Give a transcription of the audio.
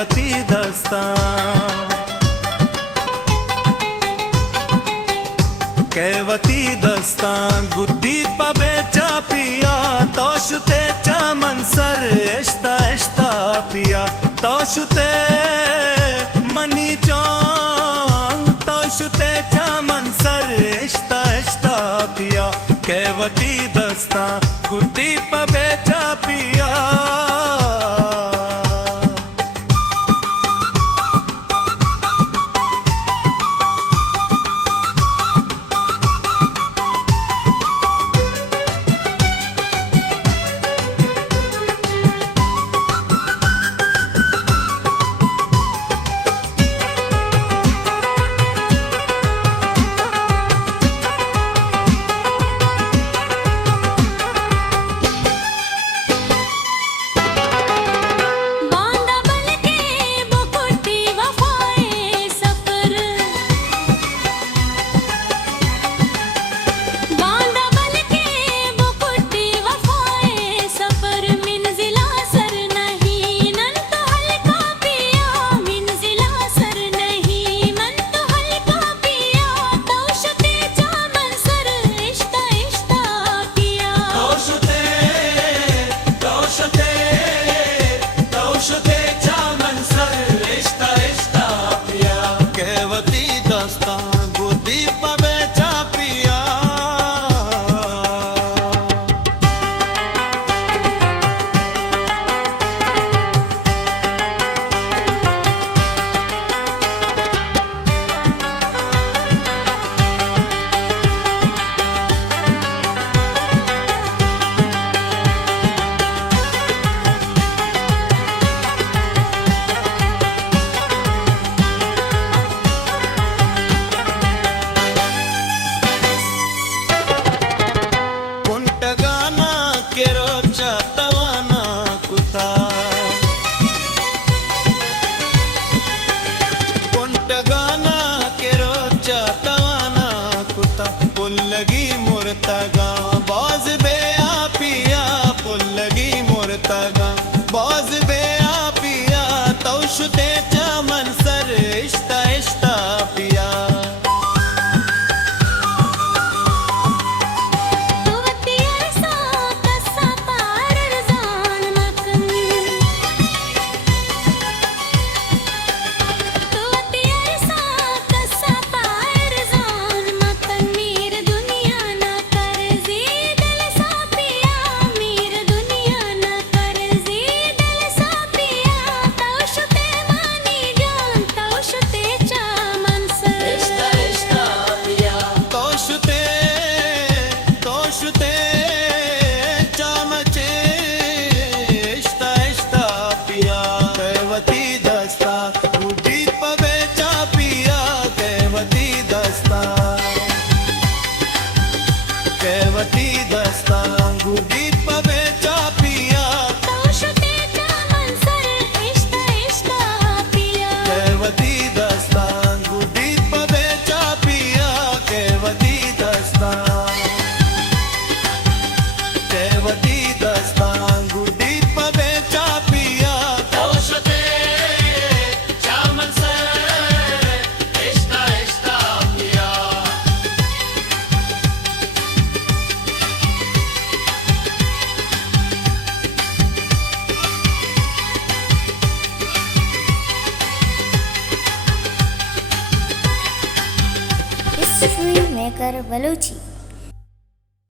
कहवती दस्तां कहवती दस्तां गुद्दी पबे चा पिया तोशते चा मनसर एश्ता एश्ता पिया तोशते मनी चौंग तोशते चा मनसर एश्ता एश्ता पिया कहवती दस्तां गुद्दी पबे चा पिया पुल्लगी मुर्तगा बाज बे आपिया पुल्लगी मुर्तगा बाज बे आपिया तौशते चा मनसर इश्ता इश्ता पिया कहवती दस्तां गुद्दी पबे चा पिया तोशते चा मनसर इश्ता इश्ता पिया कहवती दस्तां गुद्दी पबे चा पिया कहवती दस्तां गुद्दी पबे चा पिया तोशते चा मनसर इश्ता इश्ता पिया History Maker Baluchi.